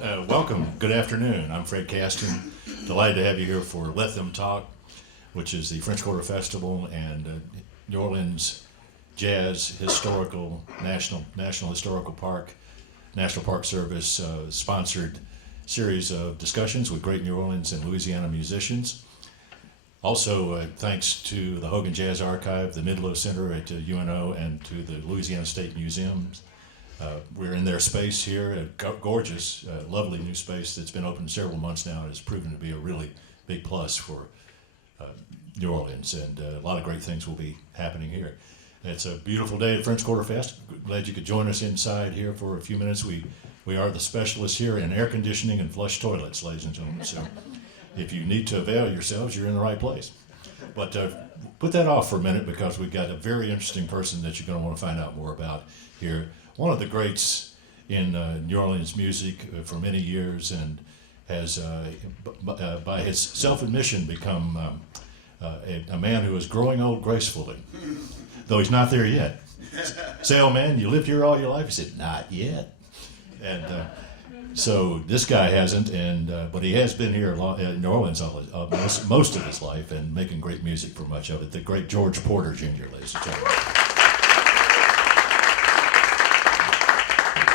Welcome. Good afternoon. I'm Fred Kasten. Delighted to have you here for Let Them Talk, which is the French Quarter Festival and New Orleans Jazz Historical National Historical Park National Park Service sponsored series of discussions with great New Orleans and Louisiana musicians. Also, thanks to the Hogan Jazz Archive, the Midlow Center at UNO, and to the Louisiana State Museums. We're in their space here, a gorgeous, lovely new space that's been open several months now and has proven to be a really big plus for New Orleans, and a lot of great things will be happening here. It's a beautiful day at French Quarter Fest. Glad you could join us inside here for a few minutes. We are the specialists here in air conditioning and flush toilets, ladies and gentlemen, so if you need to avail yourselves, you're in the right place. But put that off for a minute, because we've got a very interesting person that you're going to want to find out more about here. One of the greats in New Orleans music for many years, and has, by his self-admission, become a man who is growing old gracefully, though he's not there yet. Say, "Oh man, you lived here all your life?" He said, "Not yet." And so this guy hasn't, but he has been here in New Orleans most of his life, and making great music for much of it. The great George Porter Jr., ladies and gentlemen.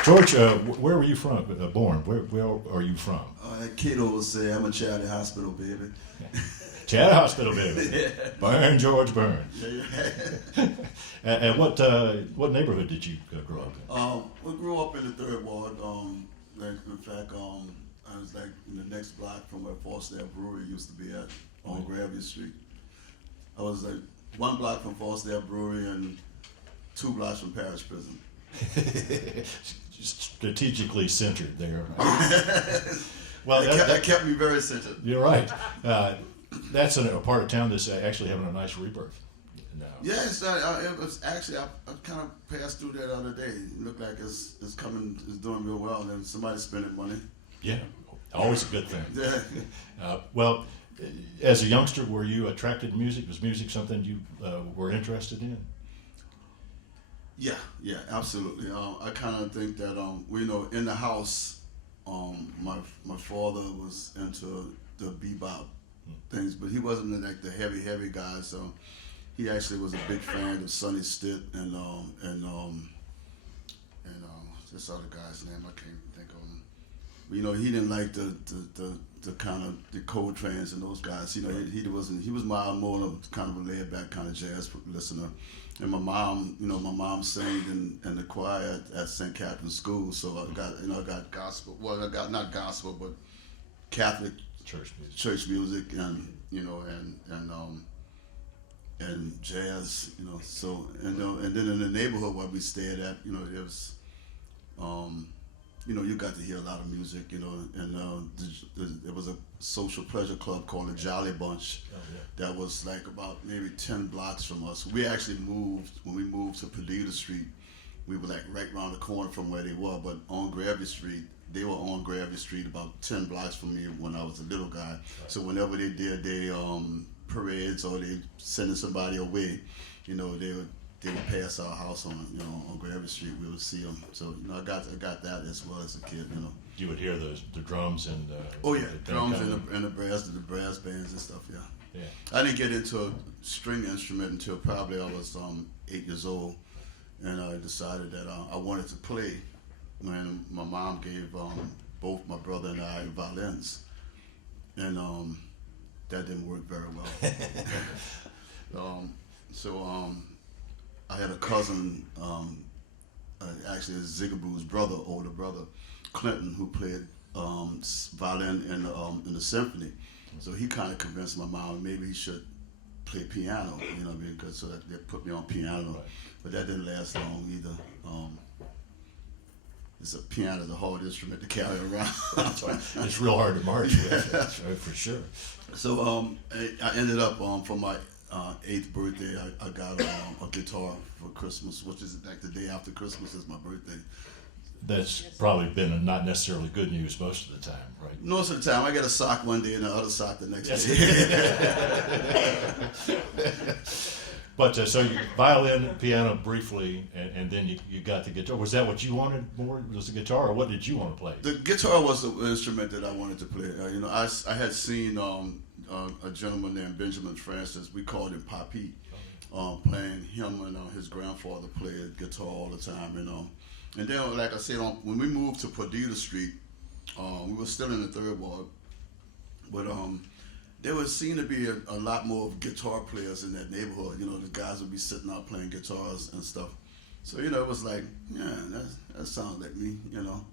George, where were you from? Born? Where are you from? That kid will say, "I'm a child in hospital, baby." Chad Hospital, baby. Yeah. Burn, George, burn. And what neighborhood did you grow up in? We grew up in the Third Ward. In fact, I was like in the next block from where Falstaff Brewery used to be at, on Gravy Street. I was like one block from Falstaff Brewery and 2 blocks from Parish Prison. Strategically centered there. Well, that kept me very centered. You're right. That's a part of town that's actually having a nice rebirth now. Yes, it was actually, I kind of passed through that the other day. It looked like it's doing real well, and somebody's spending money. Yeah, always a good thing. Yeah. Well, as a youngster, were you attracted to music? Was music something you were interested in? Yeah, absolutely. I kind of think that in the house, my father was into the bebop things, but he wasn't like the heavy guy. So he actually was a big fan of Sonny Stitt and this other guy's name, I can't think of him. But, he didn't like the kind of the Coltrane's and those guys. He was mild, more of kind of a laid back kind of jazz listener. And my mom sang in the choir at St. Catherine's School, so I got gospel. Well, I got not gospel, but Catholic church music, and jazz. So and then in the neighborhood where we stayed at, there was, you got to hear a lot of music, and there was a social pleasure club called the Jolly Bunch. Oh, yeah. That was like about maybe 10 blocks from us. We actually when we moved to Perdita Street, we were like right around the corner from where they were, but on Gravy Street, they were on Gravy Street about 10 blocks from me when I was a little guy. Right. So whenever they did their parades or they sending somebody away, they would pass our house on Gravy Street. We would see them. So I got that as well as a kid. You would hear the drums and drums and the brass bands and stuff. Yeah. I didn't get into a string instrument until probably I was 8 years old, and I decided that I wanted to play. When my mom gave both my brother and I violins, and that didn't work very well. So I had a cousin, actually a Zigaboo's brother, older brother, Clinton, who played violin in the symphony. So he kind of convinced my mom maybe he should play piano, so that they put me on piano. Right. But that didn't last long either. A piano is a hard instrument to carry around. It's real hard to march with, that's right, for sure. So I ended up for my 8th birthday, I got a guitar for Christmas, which is like the day after Christmas is my birthday. That's probably been not necessarily good news most of the time, right? Most of the time. I get a sock one day and the other sock the next day. But so you violin, piano briefly, and then you got the guitar. Was that what you wanted more? Was the guitar, or what did you want to play? The guitar was the instrument that I wanted to play. You know, I had seen a gentleman named Benjamin Francis. We called him Papi. Playing him and his grandfather played guitar all the time, you know. And then, like I said, when we moved to Perdita Street, we were still in the third ward, but there would seem to be a lot more guitar players in that neighborhood. You know, the guys would be sitting out playing guitars and stuff. So, you know, it was like, yeah, that sounds like me, you know.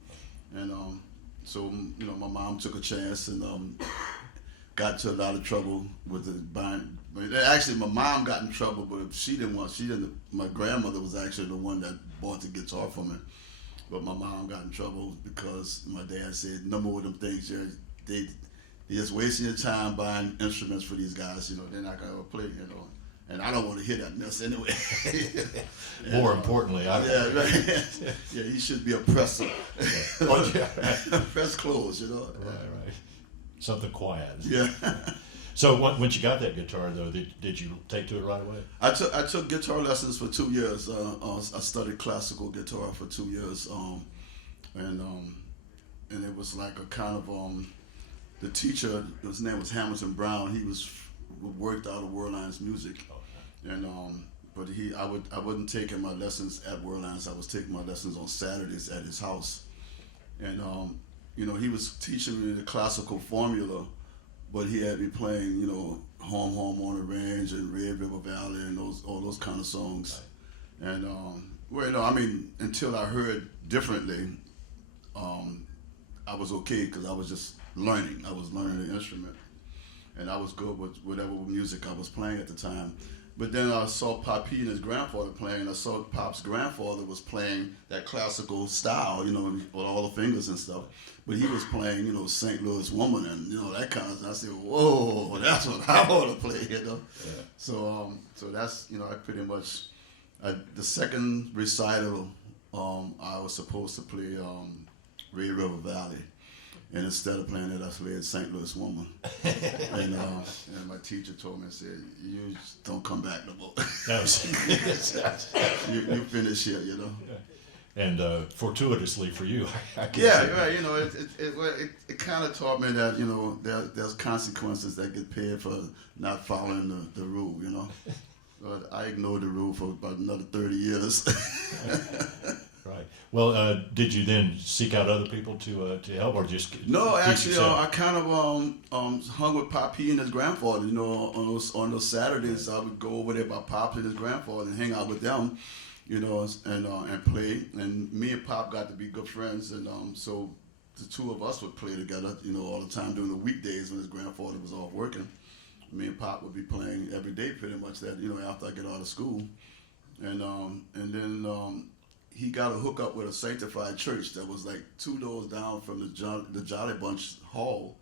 And so, you know, my mom took a chance and got into a lot of trouble with the buying. Actually, my mom got in trouble, but she didn't. My grandmother was actually the one that bought the guitar for me. But my mom got in trouble because my dad said, no more of them things. They're just wasting your time buying instruments for these guys. You know, they're not gonna play. You know, and I don't want to hear that mess anyway. More importantly, yeah, he should be a presser. Oh, yeah. Press clothes. You know. Right. Something quiet. Yeah. So once you got that guitar, though, did you take to it right away? I took guitar lessons for 2 years. I studied classical guitar for 2 years, and it was like a kind of the teacher. His name was Hamilton Brown. He worked out of Worldlines Music, and but I wasn't taking my lessons at Worldlines. I was taking my lessons on Saturdays at his house, and you know, he was teaching me the classical formula. But he had me playing, you know, Home on the Range and Red River Valley and all those kind of songs. Right. And, well, you know, I mean, until I heard differently, I was okay because I was just learning. I was learning the instrument. And I was good with whatever music I was playing at the time. But then I saw Papi and his grandfather playing. I saw Pop's grandfather was playing that classical style, you know, with all the fingers and stuff. But he was playing, you know, St. Louis Woman and, you know, that kind of stuff. I said, whoa, that's what I want to play, you know. Yeah. So that's, you know, I pretty much, the second recital, I was supposed to play Red River Valley. And instead of playing it, I played St. Louis Woman. And my teacher told me, said, you just don't come back no more. you finish here, you know. And fortuitously for you, I guess. Yeah, right. You know, it kind of taught me that, you know, there's consequences that get paid for not following the rule, you know. But I ignored the rule for about another 30 years. Right. Well, did you then seek out other people to help, or just no? Actually, I kind of hung with Papi and his grandfather. You know, on those Saturdays, I would go over there by Pop and his grandfather and hang out with them. You know, and play. And me and Pop got to be good friends, and so the two of us would play together. You know, all the time during the weekdays when his grandfather was off working. Me and Pop would be playing every day, pretty much. That, you know, after I get out of school, and then. He got a hookup with a sanctified church that was like 2 doors down from the Jolly Bunch Hall,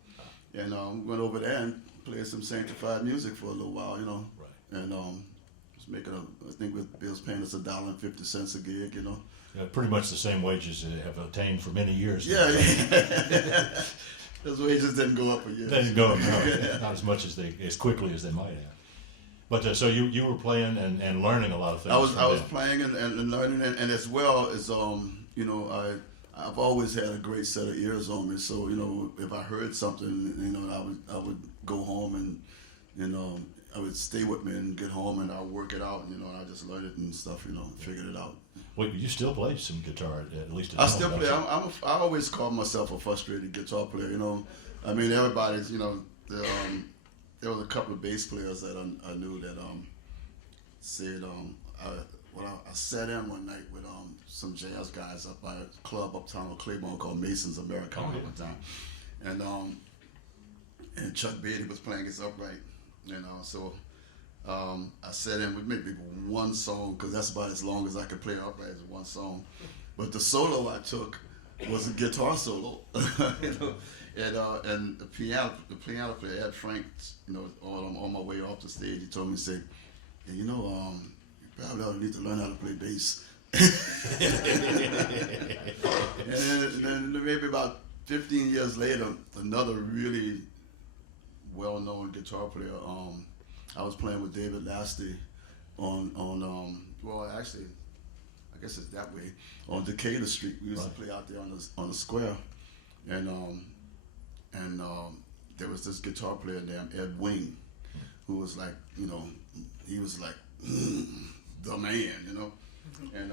and we went over there and played some sanctified music for a little while, you know. Right. And was making I think Bill was paying us $1.50 a gig, you know. Yeah, pretty much the same wages they have attained for many years. Yeah. Those wages didn't go up a year. They didn't go up, no, not as much as quickly as they might have. But so you were playing and learning a lot of things. I was playing and learning, and as well as you know, I've always had a great set of ears on me. So, you know, if I heard something, you know, I would go home and, you know, I would stay with me and get home and I'll work it out, you know, and I just learned it and stuff, you know, figured it out. Well, you still play some guitar, at least at I home, still play. I always call myself a frustrated guitar player, you know. I mean, everybody's, you know, there was a couple of bass players that I knew that said I sat in one night with some jazz guys up by a club uptown in Claiborne called Mason's Americana one time, and Chuck Beatty was playing his upright, you know. So I sat in with maybe one song because that's about as long as I could play upright as one song, but the solo I took was a guitar solo, you know. And the piano player, Ed Frank, you know, on my way off the stage, he told me, say, hey, you know, you probably ought to need to learn how to play bass. And then maybe about 15 years later, another really well-known guitar player, I was playing with David Lasty, well, actually, I guess it's that way, on Decatur Street. We used to play out there on the square, and there was this guitar player named Ed Wing, who was like, he was like the man, and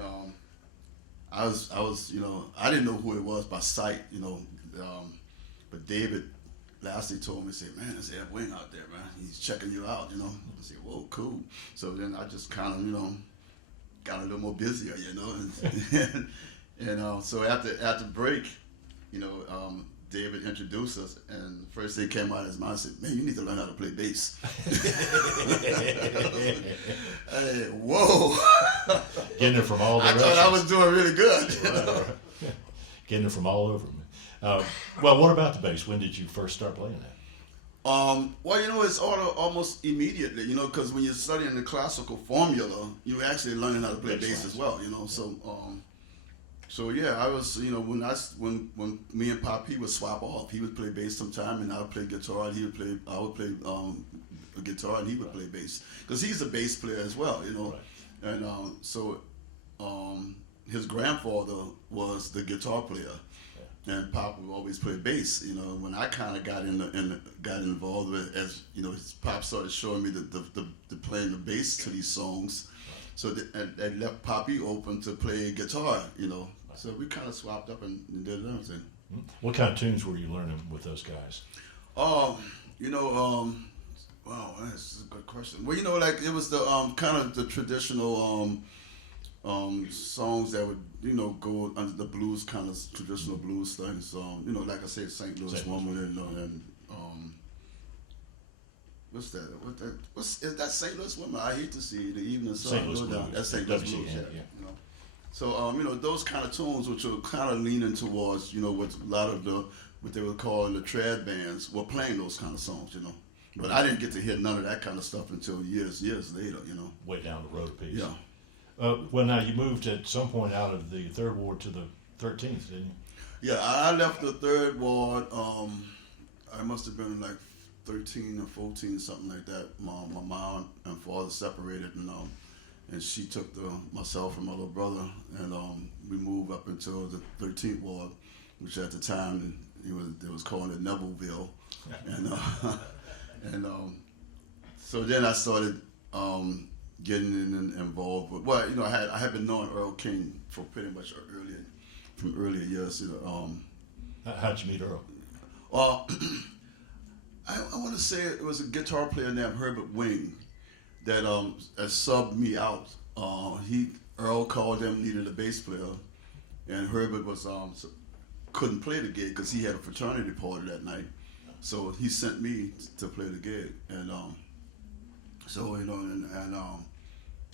I was, I didn't know who it was by sight, but David lastly told me, said, man, there's Ed Wing out there, man. He's checking you out, I said, whoa, cool. So then I just kind of, got a little more busier, and so after break, David introduced us, and the first thing came out of his mouth, said, man, you need to learn how to play bass. I said, whoa. Getting it from all directions. I thought I was doing really good. Right. Getting it from all over. Well, what about the bass? When did you first start playing that? Well, it's almost immediately, because when you're studying the classical formula, you're actually learning how to play bass as well, So yeah, I was, when me and Poppy would swap off, he would play bass sometime, and I would play guitar, and I would play guitar, and he would play bass, because he's a bass player as well, Right. and so his grandfather was the guitar player. And Pop would always play bass. When I kind of got involved with, as his Pop started showing me the playing the bass to these songs, so that left Poppy open to play guitar. So we kind of swapped up and did everything. What kind of tunes were you learning with those guys? Wow, that's a good question. Well, like it was the kind of the traditional songs that would go under the blues kind of traditional blues things. Like I said, St. Louis Woman and what's that? Is that St. Louis Woman? I hate to see the evening sun. St. Louis Blues. That's St. Louis Blues. Yeah. So those kind of tunes which are kind of leaning towards what a lot of what they would call the trad bands were playing those kind of songs. But I didn't get to hear none of that kind of stuff until years later. Way down the road a piece. Yeah. Well, now you moved at some point out of the 3rd Ward to the 13th, didn't you? Yeah, I left the 3rd Ward. I must have been like 13 or 14, something like that. My mom and father separated, and she took myself and my little brother, and we moved up until the 13th Ward, which at the time it was called the Nevilleville, and so then I started. Getting involved with, I had been knowing Earl King for pretty much earlier years. How'd you meet Earl? I want to say it was a guitar player named Herbert Wing that subbed me out. Earl called him, needed a bass player, and Herbert was couldn't play the gig because he had a fraternity party that night. So he sent me to play the gig, and so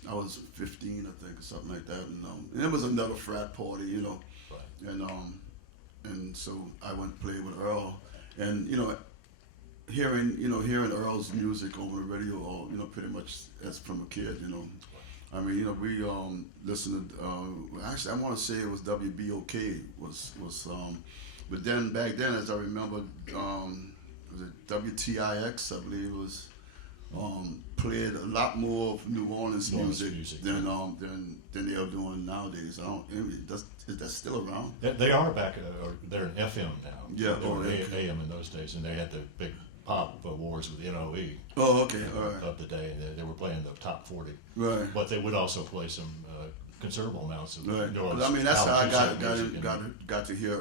I was 15, I think, or something like that, and it was another frat party, Right. and so I went to play with Earl, and hearing Earl's music over the radio, or pretty much as from a kid, I mean, we listened. Actually, I want to say it was WBOK was, but then back then, as I remember, was it WTIX? I believe it was. Played a lot more of New Orleans music than they are doing nowadays. Is that still around? They are back. They're in FM now. Yeah, they were AM in those days, and they had the big pop wars with NOE. Oh, okay, all right. Of the day, they were playing the top 40. Right. But they would also play some considerable amounts of right. New Orleans. I mean, that's how I got to hear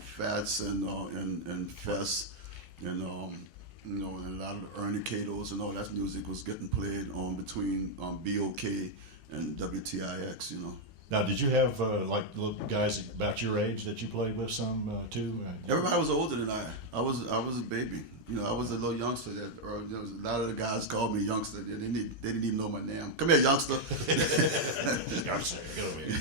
Fats and Fess and. And a lot of the Ernie Catos and all that music was getting played between BOK and WTIX, Now, did you have like little guys about your age that you played with some too? Everybody was older than I. I was a baby. I was a little youngster. There was a lot of the guys called me youngster. They didn't even know my name. Come here, youngster. Youngster, get over here.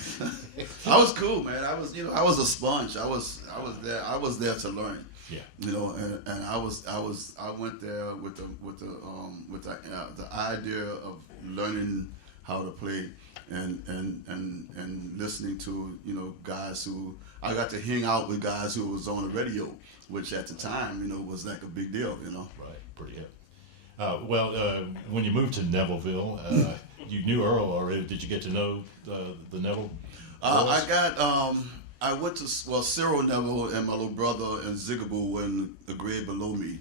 I was cool, man. I was a sponge. I was there. I was there to learn. Yeah. And I went there with the idea of learning how to play and listening to guys who I got to hang out with guys who was on the radio, which at the time was like a big deal. Right, pretty hip. When you moved to Nevilleville, you knew Earl already. Did you get to know the Neville? I went to Cyril Neville and my little brother and Zigaboo were in a grade below me,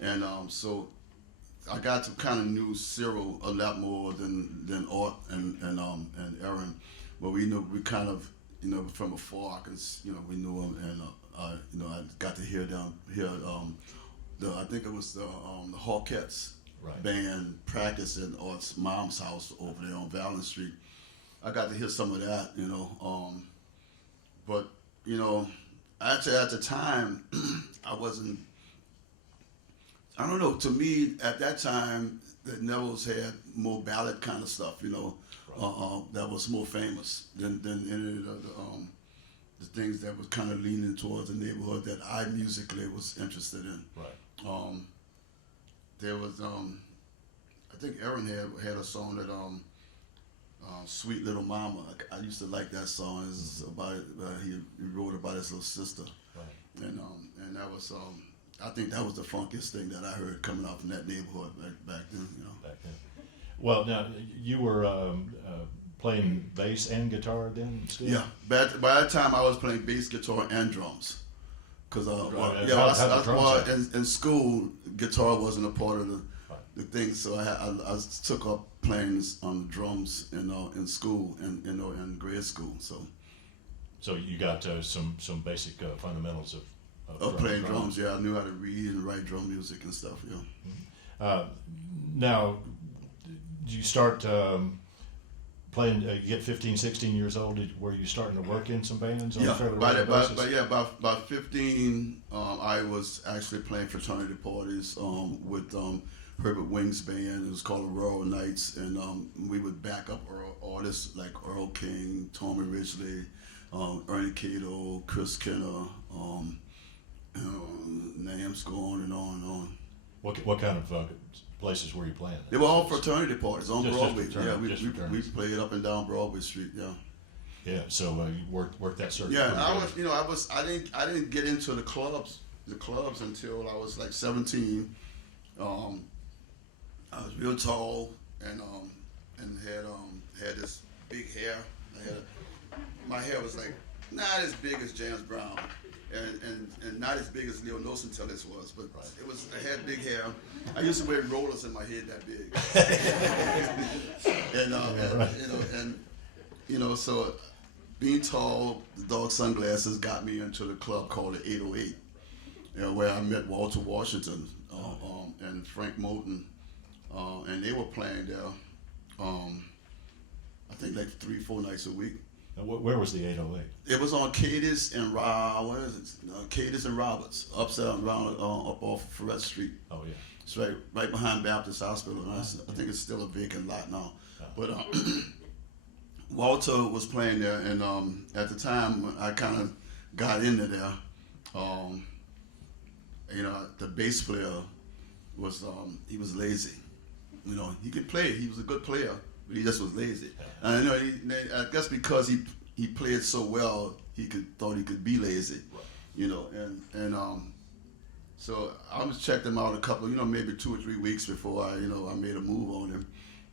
and so I got to kind of knew Cyril a lot more than Art and Aaron, but we kind of from afar, cause we knew him, and I got to hear I think it was the Hawkettes band practice in Art's mom's house over there on Valen Street. I got to hear some of that, but actually at the time I wasn't. I don't know. To me, at that time, the Nevilles had more ballad kind of stuff, that was more famous than any of the things that was kind of leaning towards the neighborhood that I musically was interested in. Right. There was, I think Aaron had a song that, "Sweet Little Mama." I used to like that song. It's about he wrote about his little sister, right. And that was. I think that was the funkiest thing that I heard coming out from that neighborhood back then. Back then. Well, now you were playing bass and guitar then. Still? Yeah. By that time, I was playing bass, guitar, and drums. Cause in school, guitar wasn't a part of the thing, so I took up playing on the drums in school and in grade school. So you got some basic fundamentals of playing drums. Yeah, I knew how to read and write drum music and stuff. Yeah. Mm-hmm. Now, did you start playing? You get 15, 16 years old. Were you starting to work in some bands on a fairly regular basis? By 15, I was actually playing fraternity parties with Herbert Wing's band. It was called the Rural Knights, and we would back up artists like Earl King, Tommy Ridgely, Ernie Cato, Chris Kenner. Names go on and on and on. What kind of places were you playing? They were all fraternity parties on Broadway. We played up and down Broadway Street. Yeah. Yeah. So you worked that circuit. Yeah, I didn't get into the clubs until I was like 17. I was real tall and had this big hair. My hair was like not as big as James Brown. And not as big as Leo Nelson Tillis was, but I had big hair. I used to wear rollers in my head that big. So being tall, the dark sunglasses got me into the club called the 808, where I met Walter Washington and Frank Moulton, and they were playing there. I think like 3-4 nights a week. Where was the 808? It was on Cadiz and Cadiz and Roberts, upside down up off Fred Street. Oh yeah, it's right behind Baptist Hospital. I think it's still a vacant lot now. But Walter was playing there, and at the time I kind of got into there. The bass player was he was lazy. He could play. He was a good player. He just was lazy. And I guess because he played so well, thought he could be lazy, so I checked him out a couple, maybe 2 or 3 weeks before I made a move on him,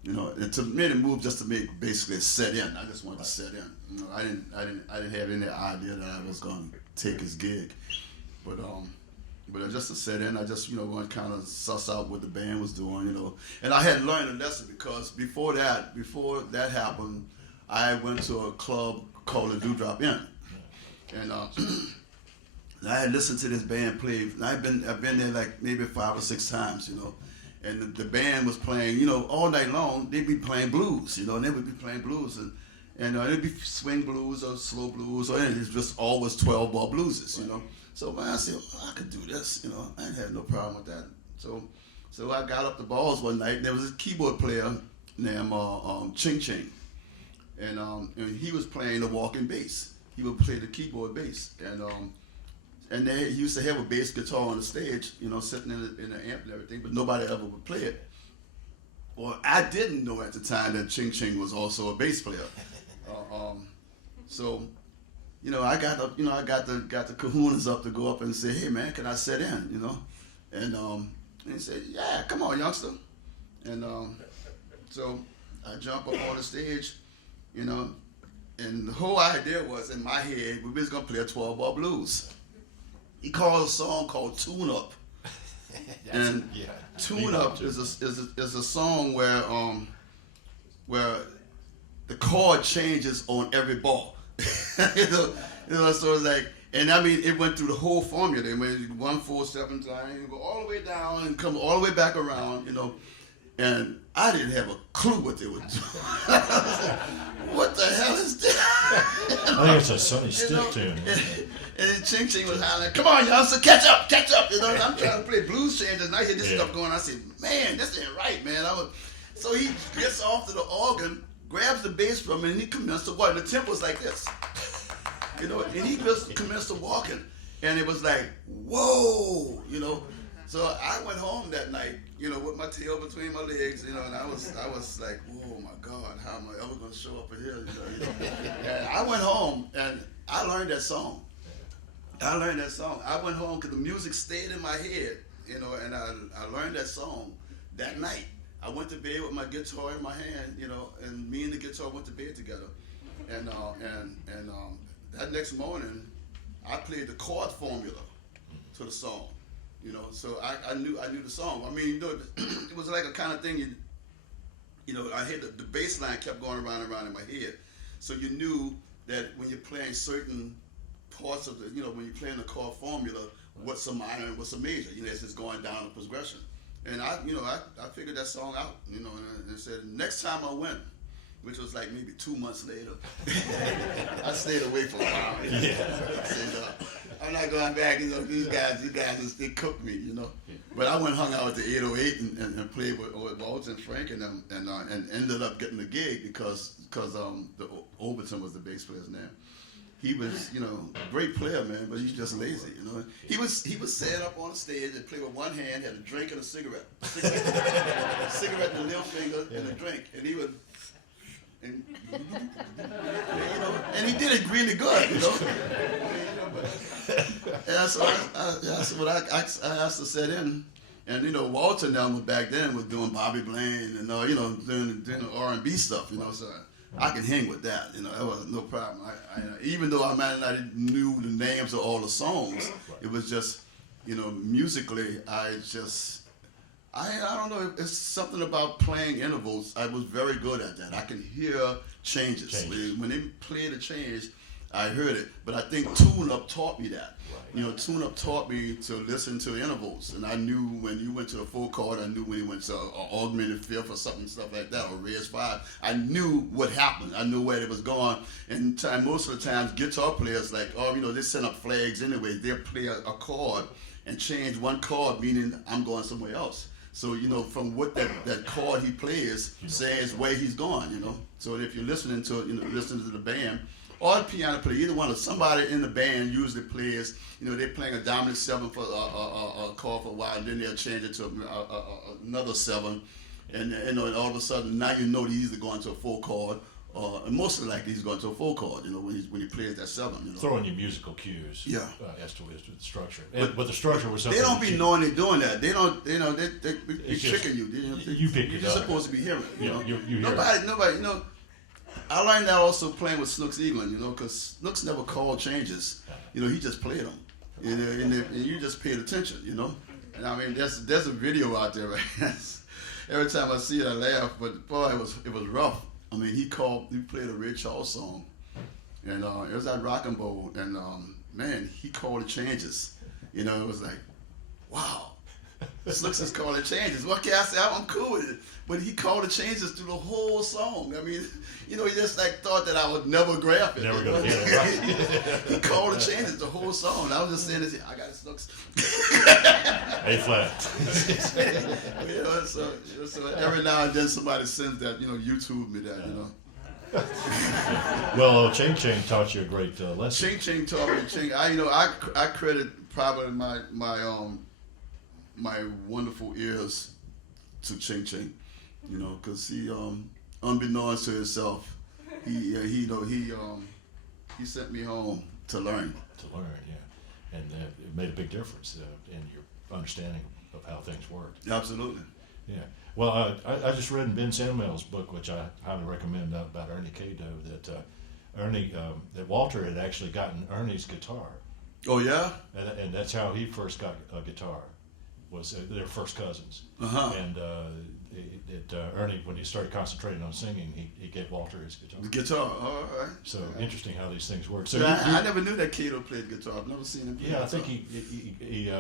and made a move just to make basically set in. I just wanted to set in. I didn't have any idea that I was going to take his gig, but just to set in, I just going to kind of suss out what the band was doing, and I had learned a lesson because before that happened, I went to a club called the Dewdrop Inn, and I had listened to this band play. And I've been there like maybe 5 or 6 times, and the band was playing, all night long. They'd be playing blues, and they would be playing blues, and it'd be swing blues or slow blues, or it's just always 12-bar blueses, So I said, I could do this, I didn't have no problem with that. So I got up the balls one night, and there was a keyboard player named Ching Ching, and he was playing the walking bass. He would play the keyboard bass, and he used to have a bass guitar on the stage, sitting in the amp and everything, but nobody ever would play it. Well, I didn't know at the time that Ching Ching was also a bass player. So. I got the kahunas up to go up and say, hey man, can I sit in? And he said, yeah, come on, youngster. And so I jump up on the stage, you know, and the whole idea was in my head, we was gonna play a 12-bar blues. He called a song called Tune Up. And Tune Up is a song where the chord changes on every bar. you know, so it's like, and I mean, it went through the whole formula. It went 1, 4, 7 times, go all the way down and come all the way back around, you know. And I didn't have a clue what they were doing. What the hell is that? I think it's a Sonny Stick tune. And then Ching Ching was hollering, "Come on, youngster, catch up. You know, and I'm trying to play blues changes, and I hear this stuff going on. I said, man, this ain't right, man. So he gets off to the organ, grabs the bass drum, and he commenced to walk. And the tempo's like this. You know, and he just commenced to walking. And it was like, whoa, you know. So I went home that night, you know, with my tail between my legs, you know, and I was like, oh my God, how am I ever gonna show up in here? You know? And I went home and I learned that song. I went home because the music stayed in my head, you know, and I learned that song that night. I went to bed with my guitar in my hand, you know, and me and the guitar went to bed together. And that next morning, I played the chord formula to the song. You know, so I knew the song. I mean, you know, it was like a kind of thing. You know, I had the bass line kept going around and around in my head, so you knew that when you're playing certain parts of the, you know, when you're playing the chord formula, what's a minor and what's a major. You know, it's just going down the progression. And I figured that song out. You know, and said next time I went, which was like maybe 2 months later, I stayed away for a while. You know? Yeah. I said, I'm not going back. You know, these guys, they cooked me. You know, but I went and hung out at the 808 and played with Walter and Frank and them, and ended up getting the gig because the Overton was the bass player's name. He was, you know, a great player, man, but he's just lazy, you know. He was sitting up on the stage and played with one hand, had a drink and a cigarette, a cigarette and a little finger and a drink, and he would. And, you know, and he did it really good, you know. And so I asked to set in, and you know, Walter and them back then was doing Bobby Blaine and you know, doing the R&B stuff, you know. So I can hang with that, you know. That was no problem. I even though I might not knew the names of all the songs, it was just, you know, musically, I don't know, it's something about playing intervals. I was very good at that. I can hear changes. When they played a change, I heard it. But I think Tune Up taught me that. Right. You know, Tune Up taught me to listen to intervals. And I knew when you went to the full chord, I knew when you went to an augmented fifth or something, stuff like that, or res 5. I knew what happened. I knew where it was going. And most of the times, guitar players, like, you know, they send up flags anyway. They'll play a chord and change one chord, meaning I'm going somewhere else. So, you know, from what that chord he plays says where he's going, you know. So if you're listening to it, you know, listening to the band, or the piano player, either one, or somebody in the band usually plays, you know, they're playing a dominant 7 for a chord for a while, and then they'll change it to another 7. And, you know, and all of a sudden, now you know he's either going to a full chord, and mostly likely he's going to a full chord, you know, when he plays that 7. You know? Throwing you musical cues. Yeah. As to the structure. But the structure was something. They don't be knowing they're doing that. They don't, you know, they're tricking you. You pick it up. You're just supposed to be hearing it. You know? You hear nobody, you know. I learned that also playing with Snooks Eaglin, you know, because Snooks never called changes. You know, he just played them. You know, and you just paid attention, you know. And I mean, there's a video out there, right? Every time I see it, I laugh. But boy, it was rough. I mean, he played a Ray Charles song, and it was at Rock and Roll, and man, he called the changes. You know, it was like, wow. Snooks is calling changes. What can I say? I'm cool with it. But he called the changes through the whole song. I mean, you know, he just like thought that I would never grab it. Never gonna get it right. He called the changes the whole song. I was just saying this. I got it, Snooks. A flat. You know, so every now and then somebody sends that. You know, YouTube me that. You know. Well, Ching Ching taught you a great lesson. Ching Ching taught me. I credit probably my wonderful ears to Ching Ching, you know, because he, unbeknownst to himself, he sent me home to learn. To learn, yeah, and it made a big difference in your understanding of how things worked. Absolutely. Yeah. Well, I just read in Ben Sandmel's book, which I highly recommend, about Ernie Cato, that that Walter had actually gotten Ernie's guitar, Oh yeah. and that's how he first got a guitar. Was they're first cousins, and Ernie, when he started concentrating on singing, he gave Walter his guitar. The guitar. All right. So interesting how these things work. So Yeah, I never knew that Cato played guitar. I've never seen him play yeah, I guitar. think he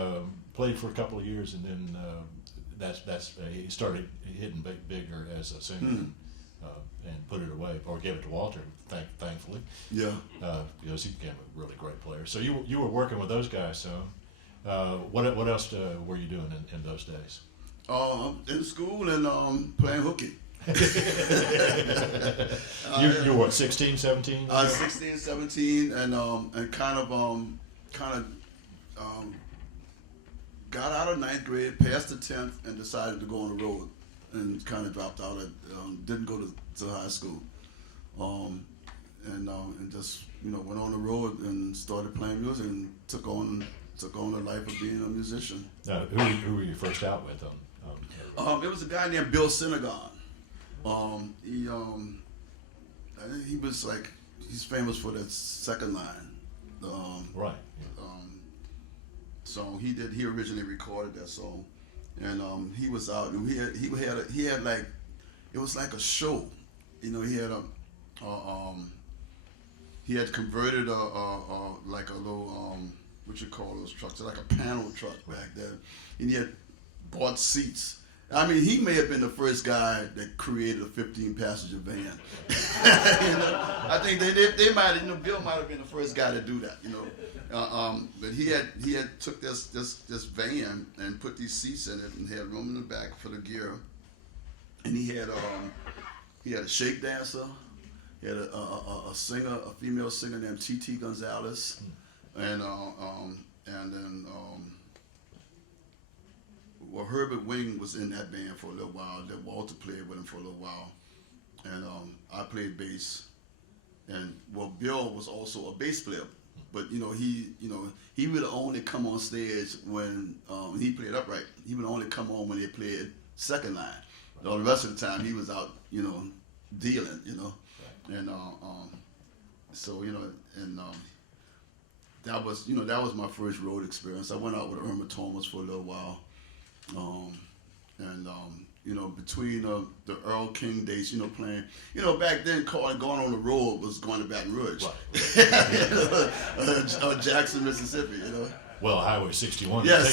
played for a couple of years, and then he started hitting bigger as a singer, and put it away or gave it to Walter. Thankfully, Yeah. because he became a really great player. So you were working with those guys. So what else were you doing in those days? In school and playing hooky. You were what, 16, 17? 16, 17, and kind of got out of ninth grade, passed the 10th, and decided to go on the road, and kind of dropped out. Didn't go to high school, and just went on the road and started playing music and took on the life of being a musician. Who were you first out with? It was a guy named Bill Synagogue. He was he's famous for that second line. Right. So he originally recorded that song, and he was out and he had like, it was like a show. He had converted like a little what you call those trucks, like a panel truck back there, and he had bought seats. I mean, he may have been the first guy that created a 15-passenger van. I think they might, Bill might have been the first guy to do that. But he had took this van and put these seats in it and had room in the back for the gear, and he had a shake dancer, he had a singer, a female singer named T.T. Gonzalez, and then. Well, Herbert Wing was in that band for a little while. Then Walter played with him for a little while, and I played bass. And Bill was also a bass player, but he would only come on stage when he played upright. He would only come on when they played second line. Right. All the rest of the time he was out, dealing, right. And so and that was my first road experience. I went out with Irma Thomas for a little while. Between the Earl King days, playing, back then going on the road was going to Baton Rouge, right. Jackson, Mississippi, Well, Highway 61. Yeah,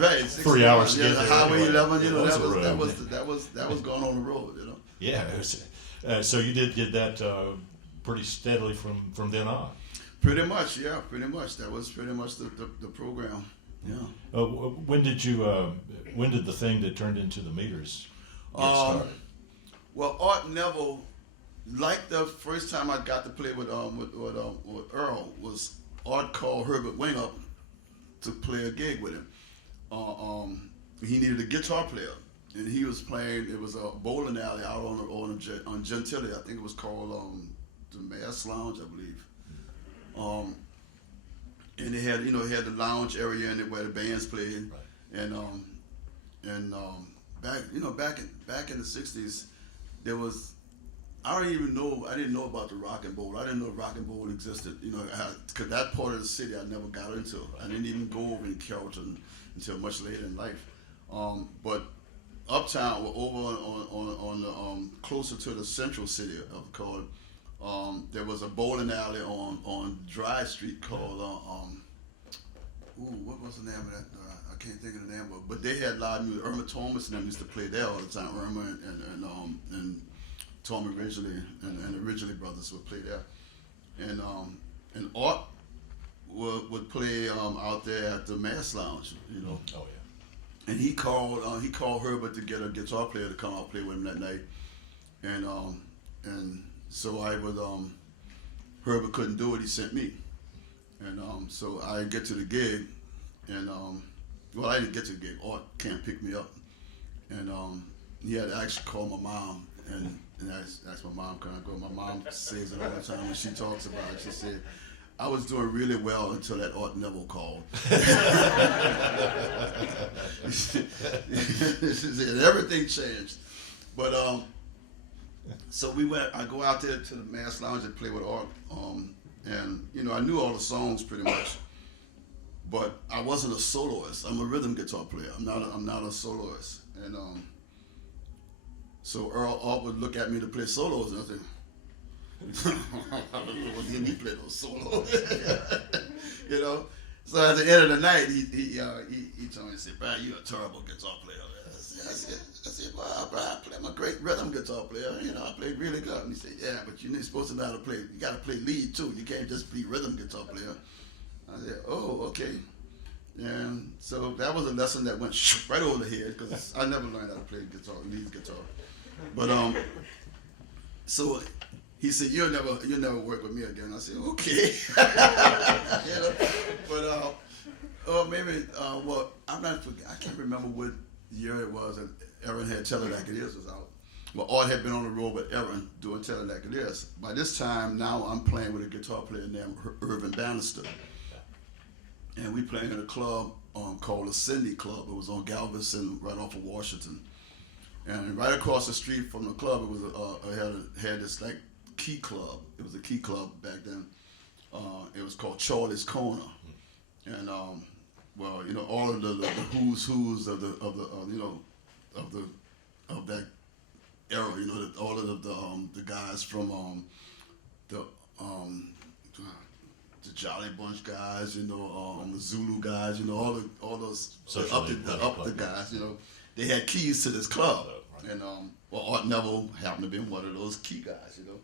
right. 3 hours to get there. Highway anyway. 11, that was going on the road, Yeah, so you did get that pretty steadily from then on. Pretty much, yeah, pretty much. That was pretty much the program. Yeah. When did the thing that turned into the meters get started? Well, Art Neville, like the first time I got to play with Earl, was Art called Herbert Wing up to play a gig with him. He needed a guitar player, and he was playing. It was a bowling alley out on Gentilly. I think it was called the Mass Lounge, I believe. And they had, had the lounge area in it where the bands played, right. and back in the '60s, there was, I didn't know about the Rock and Bowl. I didn't know Rock and Bowl existed, because that part of the city I never got into. I didn't even go over in Carrollton until much later in life. But uptown, over on the closer to the central city of called. There was a bowling alley on Dry Street called what was the name of that? I can't think of the name of it. But they had live music. Irma Thomas and them used to play there all the time. Irma and Tommy Ridgely and the Ridgely brothers would play there. And Art would play out there at the Mass Lounge. Oh yeah. And he called Herbert to get a guitar player to come out and play with him that night. And so I would, Herbert couldn't do it, he sent me. And so I get to the gig, and I didn't get to the gig, Art can't pick me up. And he had to actually call my mom, and asked my mom, can I go? My mom says it all the time when she talks about it. She said, I was doing really well until that Art Neville called. She said, everything changed. But so I go out there to the Mass Lounge and play with Art, and you know I knew all the songs pretty much, but I wasn't a soloist. I'm a rhythm guitar player. I'm not a soloist, and so Art would look at me to play solos, and I said, well, he didn't play no solo, you know. So at the end of the night, he told me, he said, "Brian, you're a terrible guitar player." I said, "Well, Brian, I'm a great rhythm guitar player. You know, I played really good." And he said, "Yeah, but you're supposed to know how to play. You got to play lead too. You can't just be rhythm guitar player." I said, "Oh, okay." And so that was a lesson that went right over the head because I never learned how to play lead guitar. But so he said, "You'll never work with me again." I said, "Okay." You know, but maybe well, I can't remember what year it was that Aaron had Tell It Like It Is was out. Well, Art had been on the road with Aaron doing Tell It Like It Is. By this time, now I'm playing with a guitar player named Irvin Bannister, and we playing in a club called the Cindy Club. It was on Galveston, right off of Washington, and right across the street from the club, it was had this like key club. It was a key club back then. It was called Charlie's Corner, and well, you know, all of the who's of that era. You know, all of the guys from the Jolly Bunch guys. You know, the Zulu guys. You know, all those the guys. You know, they had keys to this club, and well, Art Neville happened to be one of those key guys. You know,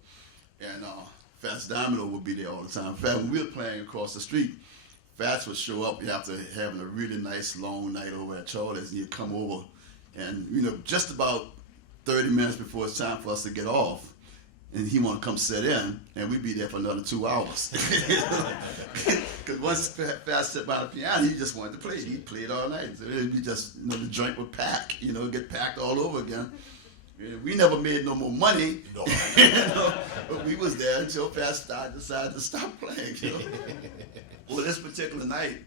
and Fats Domino would be there all the time. In fact, when we were playing across the street, Fats would show up after having a really nice long night over at Charlie's, and he'd come over, and you know, just about 30 minutes before it's time for us to get off, and he want to come sit in, and we'd be there for another 2 hours. Because once Fats sat by the piano, he just wanted to play. He played all night. So it'd be just, you know, the joint would pack, you know, get packed all over again. We never made no more money, No. You know, but we was there until Fats decided to stop playing. You know? Well, this particular night,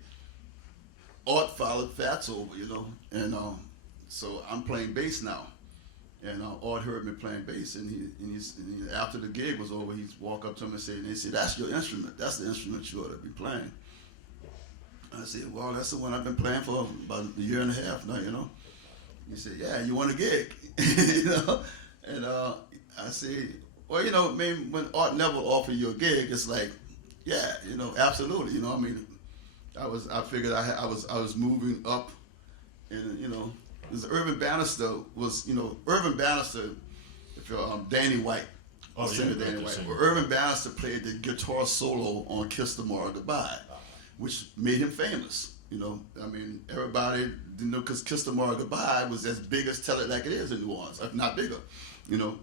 Art followed Fats over, you know, and so I'm playing bass now, and Art heard me playing bass, and he after the gig was over, he'd walk up to me and say, "That's your instrument. That's the instrument you ought to be playing." I said, "Well, that's the one I've been playing for about a year and a half now, you know." He said, "Yeah, you want a gig?" You know, and I said, "Well, you know, maybe when Art Neville offered you a gig, it's like, yeah, you know, absolutely, you know. I mean, I figured I was moving up, and you know, because Irvin Bannister was, you know, Irvin Bannister, if you're Danny White, singer Danny White. Well, Irvin Bannister played the guitar solo on "Kiss Tomorrow Goodbye," which made him famous. You know, I mean, everybody, you know, because "Kiss Tomorrow Goodbye" was as big as "Tell It Like It Is" in New Orleans, if not bigger, you know.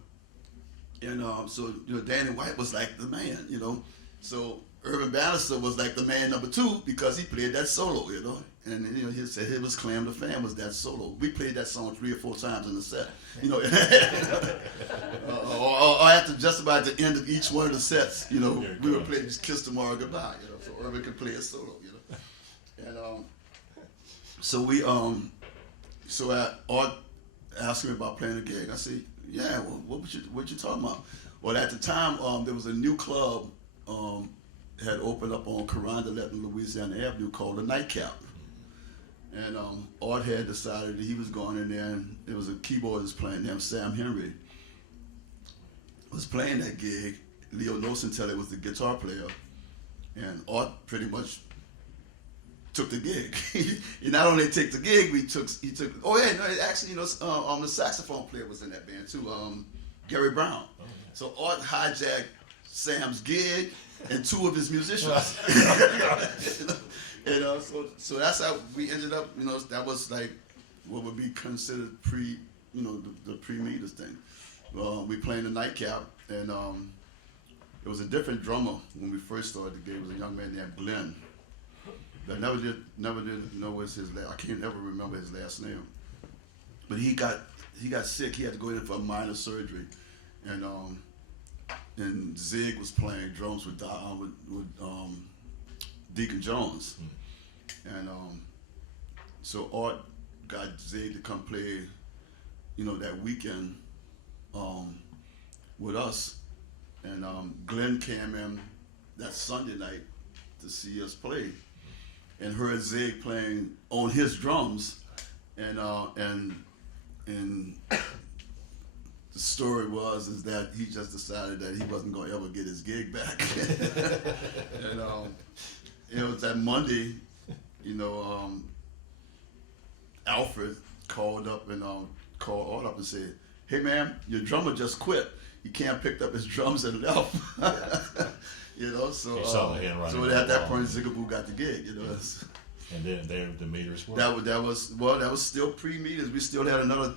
And so, you know, Danny White was like the man, you know. So Irvin Bannister was like the man number two because he played that solo, you know. And, you know, he said his claim to fame was that solo. We played that song 3 or 4 times in the set, you know. Or after just about the end of each one of the sets, you know, we would play "Kiss Tomorrow Goodbye," you know, so Irvin could play a solo, you know. And so Art asked me about playing a gig. I said, "Yeah, well, what you talking about?" Well, at the time, there was a new club had opened up on Carondelet and Louisiana Avenue called the Nightcap. And Art had decided that he was going in there, and there was a keyboardist playing named Sam Henry. Was playing that gig. Leo Nosentelli was the guitar player, and Art pretty much took the gig. He not only took the gig, he took. Oh yeah, no, actually, you know, the saxophone player was in that band too, Gary Brown. Oh, yeah. So Art hijacked Sam's gig and 2 of his musicians. You know, so that's how we ended up. You know, that was like what would be considered the pre-meters thing. We played the Nightcap, and it was a different drummer when we first started the gig. It was a young man named Glenn. I never did know what's his last. I can't ever remember his last name. But he got sick. He had to go in for a minor surgery, and Zig was playing drums with Deacon Jones, and so Art got Zig to come play, you know, that weekend with us, and Glenn came in that Sunday night to see us play, and heard Zig playing on his drums, and the story is that he just decided that he wasn't going to ever get his gig back. And it was that Monday, Alfred called up and called Art up and said, "Hey man, your drummer just quit. He can't pick up his drums and left." So He saw the handwriting so on the at that wall. point Zigaboo got the gig. And then there the meters were. That was still pre-meters. We still had another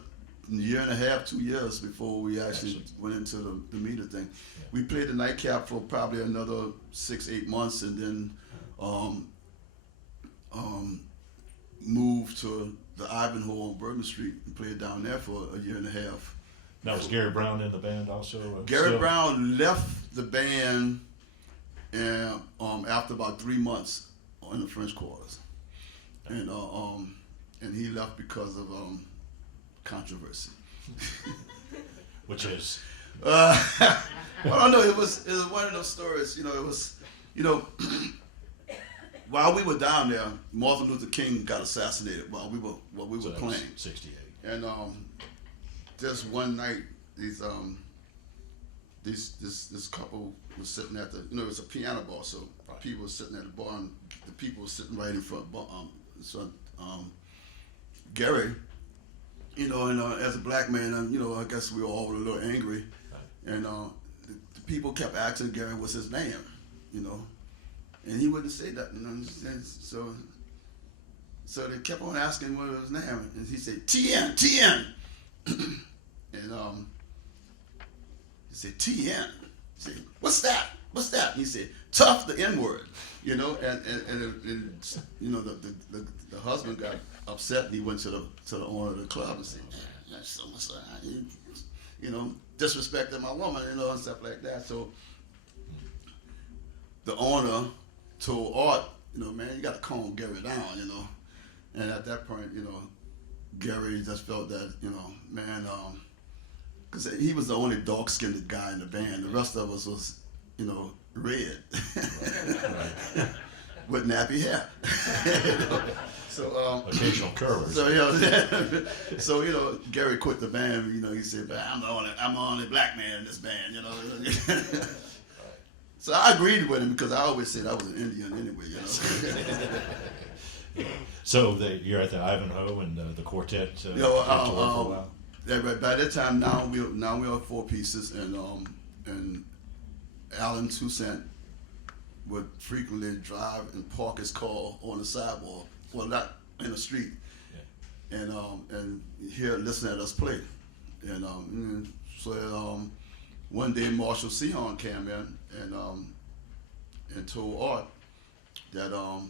year and a half, 2 years before we actually went into the meter thing. Yeah. We played the nightcap for probably another 6-8 months, and then moved to the Ivanhoe on Bourbon Street and played down there for a year and a half. Now, was Gary Brown in the band also? Gary still? Brown left the band after about 3 months in the French quarters, and he left because of controversy. Which is? I don't know. It was one of those stories. While we were down there, Martin Luther King got assassinated while we were playing. 68. And just one night, this couple was sitting at it was a piano bar, so Right. people were sitting at the bar, and the people were sitting right in front. Gary, and as a black man, I guess we were all a little angry, Right. and the people kept asking Gary what's his name, and he wouldn't say that, so they kept on asking what was his name, and he said TN, and he said TN. He said, what's that? And he said, tough, the N-word, and the husband got upset, and he went to the owner of the club and said, that's so much, disrespecting my woman, and stuff like that. So the owner told Art, man, you got to calm Gary down, and at that point, Gary just felt that, man, because he was the only dark-skinned guy in the band. The rest of us was, red with nappy hair. So occasional curlers. So Gary quit the band. He said, "I'm the only black man in this band." So I agreed with him because I always said I was an Indian anyway. So you're at the Ivanhoe and the quartet. For a while? By that time, now we are 4 pieces, and Alan Toussaint would frequently drive and park his car on the sidewalk, well, not in the street, and listen at us play, and so one day Marshall Sehorn came in and told Art that why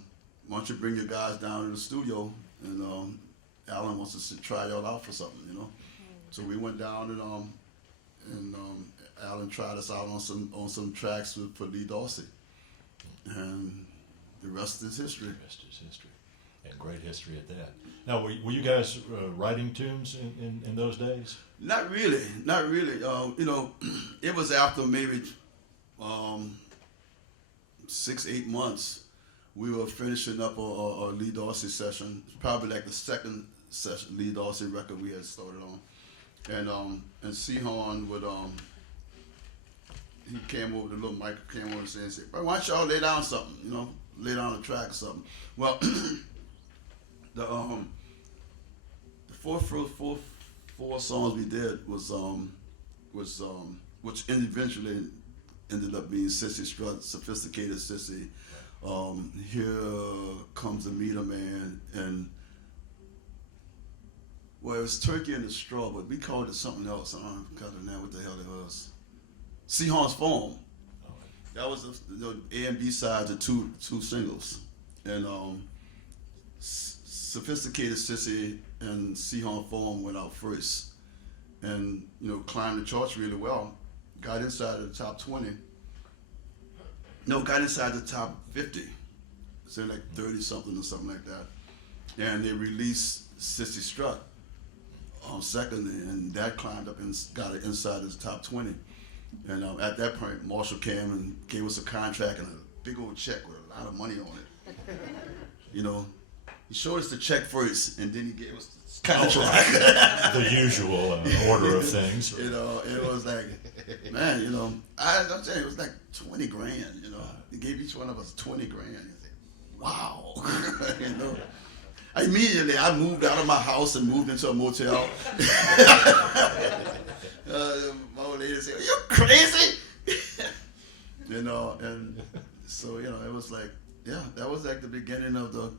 don't you bring your guys down to the studio, and Alan wants us to try y'all out for something, So we went down and Alan tried us out on some tracks for Lee Dorsey, and the rest is history. The rest is history, and great history at that. Now, were you guys writing tunes in those days? Not really. It was after maybe 6-8 months. We were finishing up a Lee Dorsey session, probably like the second session Lee Dorsey record we had started on, and Sehorn would he came over, the little mic came over and said, "Why don't y'all lay down something, lay down a track or something." Well, the four songs we did was which eventually ended up being Sissy Strut, Sophisticated Sissy, Here Comes the Meter Man, and it was Turkey and the Straw, but we called it something else. I don't know what the hell it was. Sehorn's Foam. That was the A and B sides of two singles, and Sophisticated Sissy and Sehorn Foam went out first, and climbed the charts really well. Got inside the top 20. No, got inside the top 50. So like 30 something or something like that, and they released Sissy Strut second, and that climbed up and got it inside his top 20. And at that point, Marshall came and gave us a contract and a big old check with a lot of money on it. You know, he showed us the check first, and then he gave us the contract. The usual order of things. You know, it was like, man, you know, I'm saying it was like 20 grand. You know, he gave each one of us 20 grand. You say, wow, you know. Immediately, I moved out of my house and moved into a motel. My old lady said, "Are you crazy?" You know, and so you know, it was like, yeah, that was like the beginning of the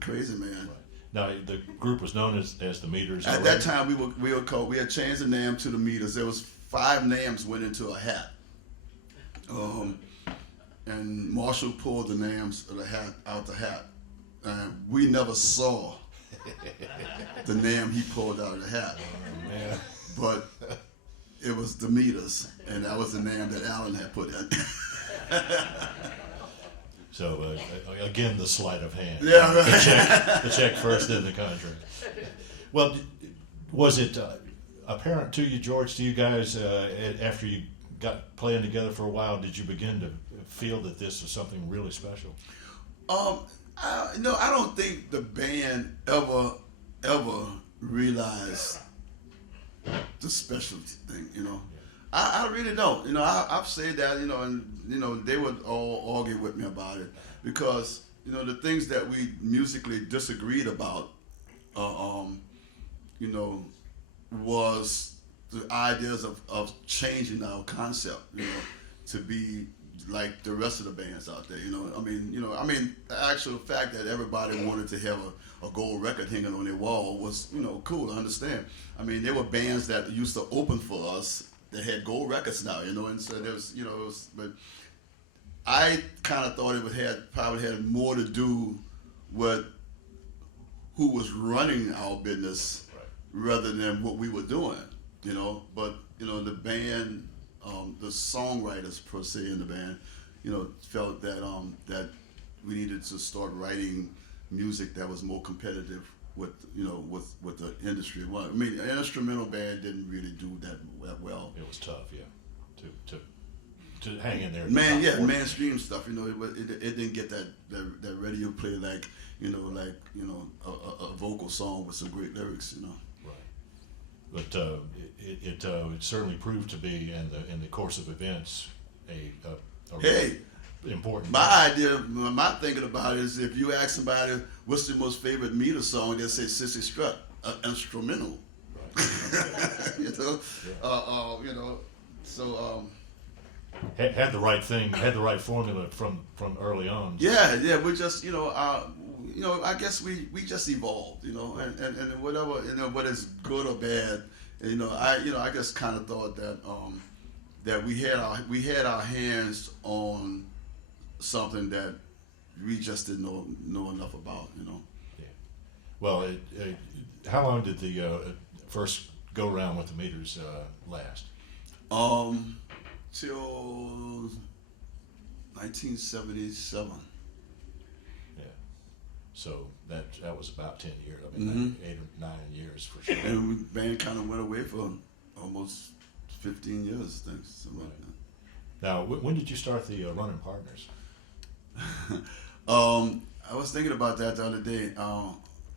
Crazy Man. Right. Now, the group was known as the Meters. At that time, we were called. We had changed the name to the Meters. There was 5 names went into a hat. And Marshall pulled the names of the hat out the hat. We never saw the name he pulled out of the hat. Oh, man. But it was the Meters, and that was the name that Alan had put in. So, again, the sleight of hand. Yeah, right. The check first, then the contract. Well, was it apparent to you, George, to you guys, after you got playing together for a while, did you begin to feel that this was something really special? No, I don't think the band ever realized the special thing, you know. I really don't. You know, I've said that, you know, and, you know, they would all argue with me about it because, you know, the things that we musically disagreed about, you know, was the ideas of changing our concept, you know, to be like the rest of the bands out there, you know. I mean, the actual fact that everybody wanted to have a gold record hanging on their wall was, you know, cool. I understand. I mean, there were bands that used to open for us that had gold records now, you know, and so there was, you know, but I kind of thought it probably had more to do with who was running our business rather than what we were doing, you know. But, you know, the band, the songwriters per se in the band, you know, felt that that we needed to start writing music that was more competitive with, you know, with the industry. Well, I mean, an instrumental band didn't really do that well. It was tough, yeah, to hang in there. Man, yeah, mainstream stuff. You know, it didn't get that radio play like a vocal song with some great lyrics. You know. Right. But it certainly proved to be in the course of events a important. My thinking about it is if you ask somebody what's the most favorite Meter song, they'll say Sissy Strut, instrumental. Right. You know, yeah. You know, so. Had the right thing, had the right formula from early on. Yeah, we just, you know, I guess we just evolved, you know, and whatever, you know, whether it's good or bad, you know, I just kind of thought that that we had our hands on something that we just didn't know enough about, you know. Yeah. Well, how long did the first go around with the Meters last? Till 1977. Yeah. So that was about 10 years. I mean, 8 or 9 years for sure. And the band kind of went away for almost 15 years, I think, something like that. Now, when did you start the Runnin Pardners? I was thinking about that the other day.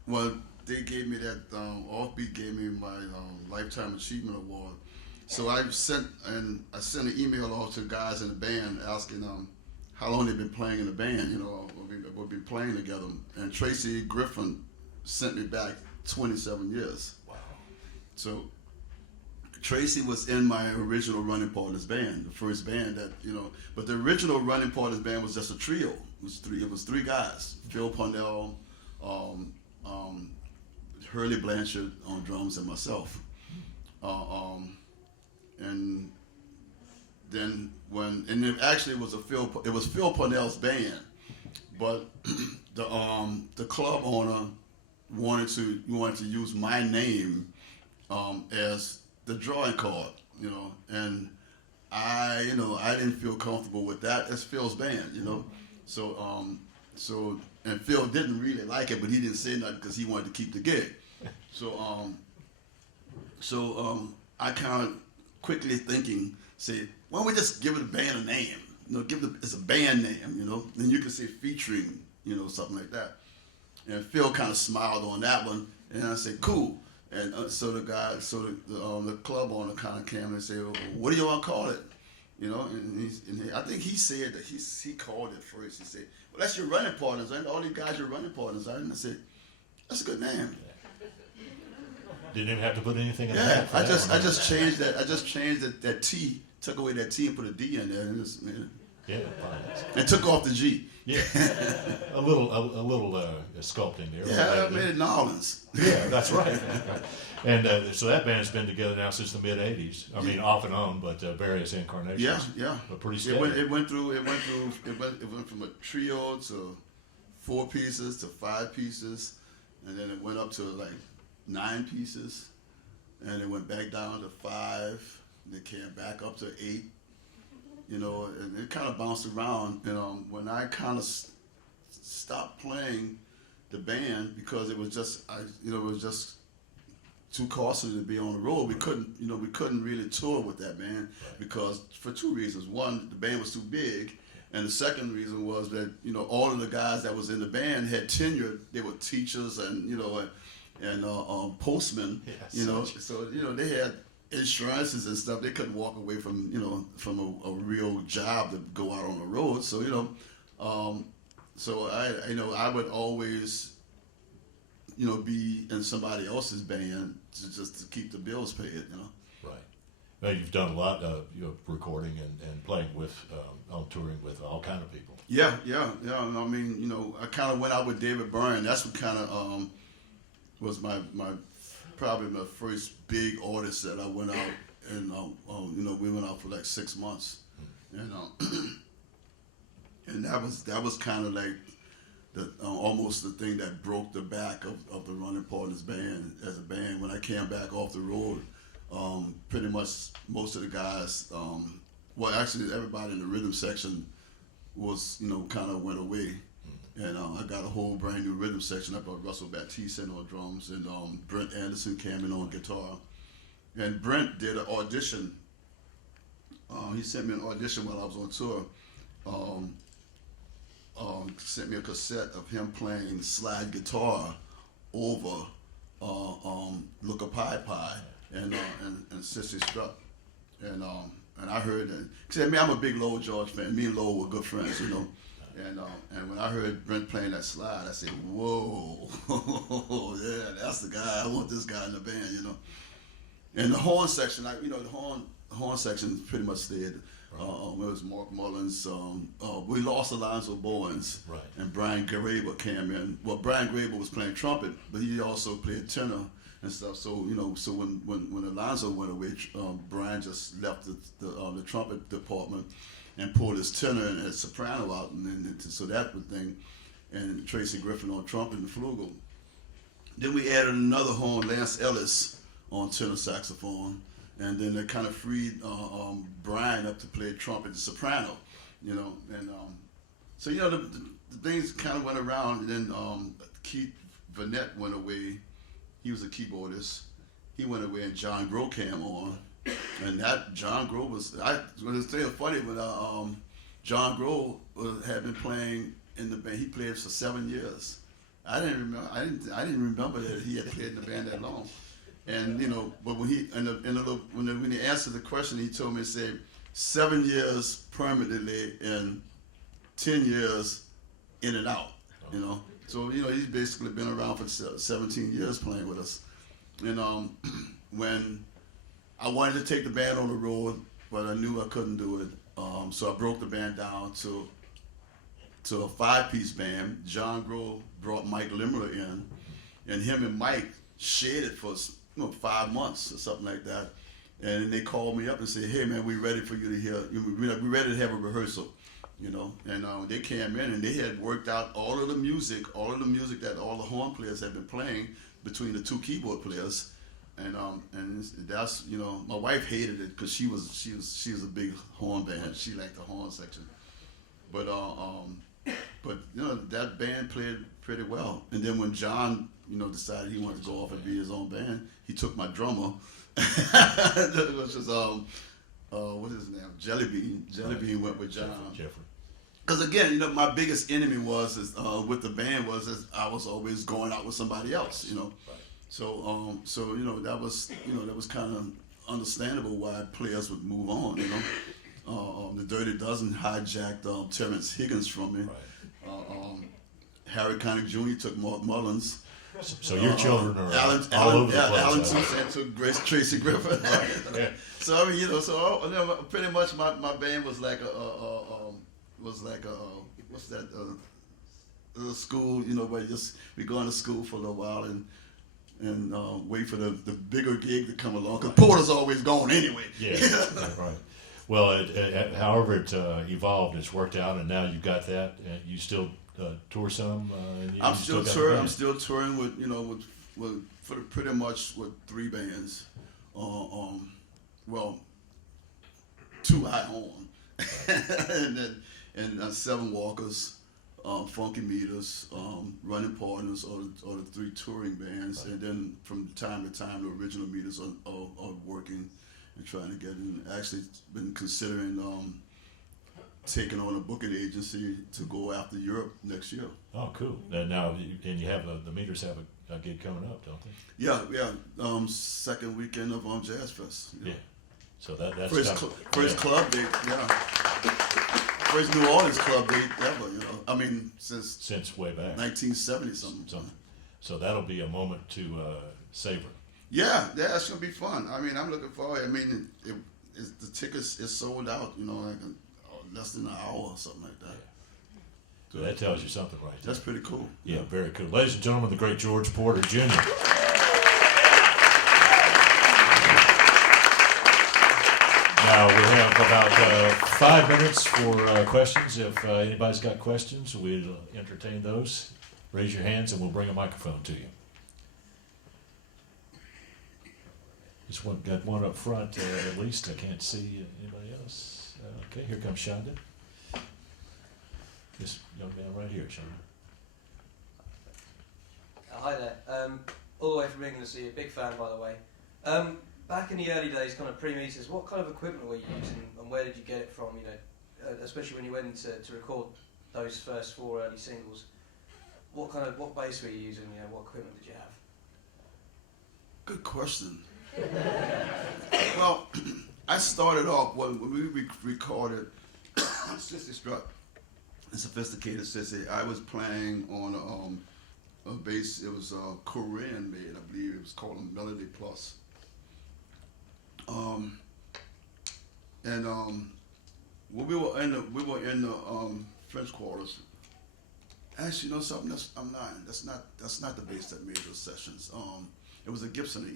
Well, they gave me that, Offbeat gave me my Lifetime Achievement Award. So I sent an email off to guys in the band asking how long they've been playing in the band, you know, we've been playing together. And Tracy Griffin sent me back 27 years. Wow. So Tracy was in my original Runnin Pardners band, the first band that, you know, but the original Runnin Pardners band was just a trio. It was three guys, Phil Parnell, Hurley Blanchard on drums, and myself. And then it actually was it was Phil Parnell's band, but the club owner wanted to use my name as the drawing card, you know, and I didn't feel comfortable with that as Phil's band, you know, so and Phil didn't really like it, but he didn't say nothing because he wanted to keep the gig. So I kind of quickly thinking, say, why don't we just give it a band a name? It's a band name, Then you can say featuring, something like that. And Phil kind of smiled on that one, and I said, cool. And so the club owner kind of came and said, well, what do you want to call it? And I think he said that he called it first. He said, well, that's your running partners, and all these guys your running partners, and I said, that's a good name. Didn't even have to put anything in Yeah, that. I just changed that. I just changed that T, took away that T and put a D in there, and took off the G. Yeah, a little sculpting there. Yeah, I made it New Orleans. Yeah, that's right. And so that band's been together now since the mid '80s. I mean, off and on, but various incarnations. Yeah. But pretty steady. It went from a trio to 4 pieces to 5 pieces, and then it went up to like 9 pieces, and it went back down to 5, and it came back up to 8. And it kind of bounced around. When I kind of stopped playing the band because it was just too costly to be on the road. We couldn't really tour with that band because for 2 reasons. One, the band was too big, and the second reason was that all of the guys that was in the band had tenure. They were teachers and postmen. So they had insurances and stuff. They couldn't walk away from a real job to go out on the road. So so I would always be in somebody else's band just to keep the bills paid. Right. Now you've done a lot of recording and playing with on touring with all kind of people. Yeah. I mean, I kind of went out with David Byrne. That's what kind of was my probably my first big artist that I went out and we went out for like 6 months, and that was kind of like almost the thing that broke the back of the Runnin Pardners band as a band. When I came back off the road, pretty much most of the guys, well actually everybody in the rhythm section was kind of went away. And I got a whole brand new rhythm section. I brought Russell Baptiste in on drums, and Brent Anderson came in on guitar. And Brent did an audition. He sent me an audition while I was on tour. Sent me a cassette of him playing slide guitar over Look a Pie Pie and Sissy Struck. And I heard that. Cause I'm a big Lowell George fan. Me and Lowell were good friends, And when I heard Brent playing that slide, I said, "Whoa, yeah, that's the guy. I want this guy in the band, And the horn section, the horn section pretty much stayed. It was Mark Mullins. We lost Alonzo Bowens, and Brian Graber came in. Well, Brian Graber was playing trumpet, but he also played tenor and stuff. So so when Alonzo went away, Brian just left the trumpet department and pulled his tenor and his soprano out, and so that was the thing, and Tracy Griffin on trumpet and flugel. Then we added another horn, Lance Ellis on tenor saxophone, and then they kind of freed Brian up to play trumpet and soprano, and so the things kind of went around, and then Keith Vanette went away. He was a keyboardist. He went away, and John Groh came on. And that John Groh was, I was saying funny, but John Groh had been playing in the band. He played for 7 years. I didn't remember that he had played in the band that long. And but when he when he answered the question, he told me to say 7 years permanently and 10 years in and out. So he's basically been around for 17 years playing with us. And when I wanted to take the band on the road, but I knew I couldn't do it. So I broke the band down to a 5-piece band. John Groh brought Mike Limmer in, and him and Mike shared it for 5 months or something like that. And they called me up and said, "Hey man, we're ready for you to hear. We're ready to have a rehearsal." And they came in and they had worked out all of the music that all the horn players had been playing between the 2 keyboard players. And that's my wife hated it because she was a big horn band. She liked the horn section, but But that band played pretty well. And then when John, decided he wanted to go off and be his own band, he took my drummer, which is what is his name? Jellybean. Jellybean went with John. Jeffrey. Because again, my biggest enemy was with the band was I was always going out with somebody else. Right. So that was kind of understandable why players would move on. The Dirty Dozen hijacked Terrence Higgins from me. Right. Harry Connick Jr. took Mark Mullins. So your children are all over the place. Alan Toussaint took Tracy Griffin. Yeah. So I mean, pretty much my band was like what's that? A school, where we go into school for a little while and wait for the bigger gig to come along. Because Porter's always gone anyway. Yeah. Right. Well, however it evolved, it's worked out, and now you've got that. You still tour some. I'm still touring. I'm still touring with pretty much with 3 bands. Well, 2 I own, and 7 Walkers, Funky Meters, Runnin Pardners, are the 3 touring bands, and then from time to time the original Meters are working and trying to get in. Actually, been considering taking on a booking agency to go after Europe next year. Oh, cool! And now, you have the Meters have a gig coming up, don't they? Yeah. Second weekend of Jazz Fest. Yeah. So that's first club date. Yeah. First New Orleans club date ever. I mean, since way back 1970 something. So that'll be a moment to savor. Yeah, it's gonna be fun. I mean, I'm looking forward. I mean, the tickets is sold out. Like less than an hour or something like that. Yeah. So that tells you something, right there. That's pretty cool. Yeah, very cool. Ladies and gentlemen, the great George Porter Jr. Now we have about 5 minutes for questions. If anybody's got questions, we'll entertain those. Raise your hands and we'll bring a microphone to you. Got one up front, at least. I can't see anybody else. Okay, here comes Shonda. This young man right here, Shonda. Hi there. All the way from England to see you. Big fan, by the way. Back in the early days, kind of pre-meters, what kind of equipment were you using and where did you get it from? Especially when you went to record those first 4 early singles. What bass were you using? What equipment did you have? Good question. Well, I started off when we recorded Sissy Strut and Sophisticated Sissy. I was playing on a bass. It was Korean made, I believe. It was called a Melody Plus. When we were in the French quarters. Actually, something? That's not the bass that made those sessions. It was a Gibson, an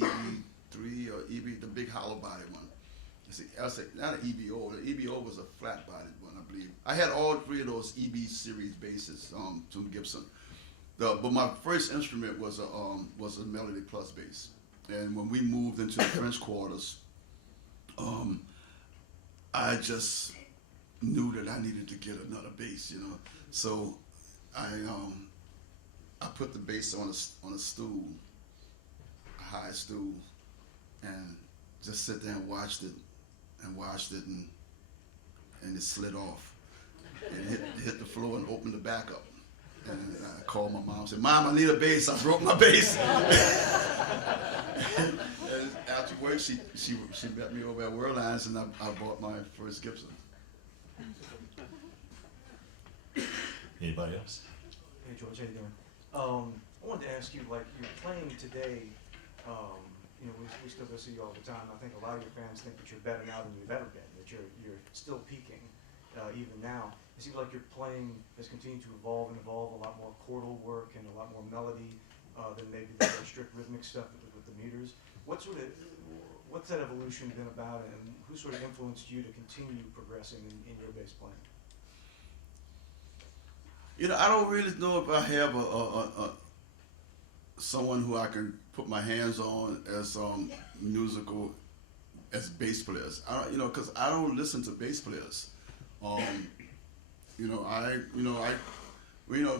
EB3 or EB, the big hollow body one. I say not an EBO. The EBO was a flat bodied one, I believe. I had all 3 of those EB series basses from Gibson. But my first instrument was a Melody Plus bass. And when we moved into the French quarters, I just knew that I needed to get another bass, So I put the bass on a stool, a high stool, and just sit there and watched it, and it slid off, and hit the floor and opened the back up. And I called my mom and said, "Mom, I need a bass. I broke my bass." And after work, she met me over at Worldlines, and I bought my first Gibson. Anybody else? Hey George, how you doing? I wanted to ask you, like, you're playing today. We still go see you all the time. I think a lot of your fans think that you're better now than you've ever been. That you're still peaking, even now. It seems like your playing has continued to evolve and evolve. A lot more chordal work and a lot more melody than maybe the strict rhythmic stuff with the meters. What's that evolution been about, and who sort of influenced you to continue progressing in your bass playing? I don't really know if I have a someone who I can put my hands on as musical as bass players. Because I don't listen to bass players.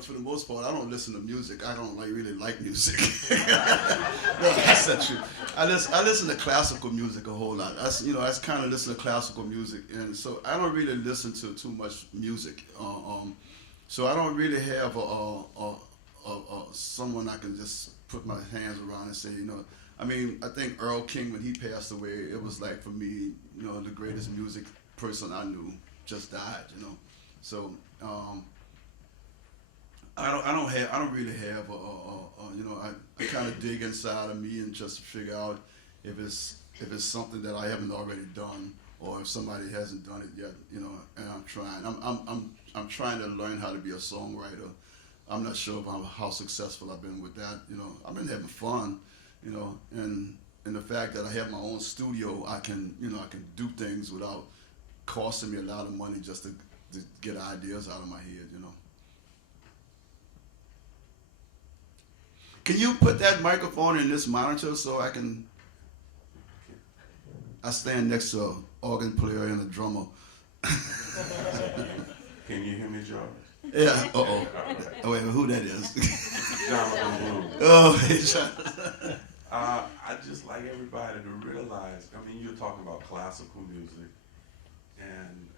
For the most part, I don't listen to music. I don't really like music. No, that's not true. I listen to classical music a whole lot. That's kind of listen to classical music, and so I don't really listen to too much music. So I don't really have someone I can just put my hands around and say, I think Earl King, when he passed away, it was like, for me, the greatest music person I knew just died, So I don't really have I kind of dig inside of me and just figure out if it's something that I haven't already done, or if somebody hasn't done it yet, and I'm trying. I'm trying to learn how to be a songwriter. I'm not sure how successful I've been with that. I've been having fun, and the fact that I have my own studio, I can do things without costing me a lot of money just to get ideas out of my head, Can you put that microphone in this monitor so I stand next to an organ player and a drummer. Can you hear me, George? Yeah. Oh, wait, who that is? Jonathan Bloom. Oh, hey, Jonathan. I just like everybody to realize, you're talking about classical music and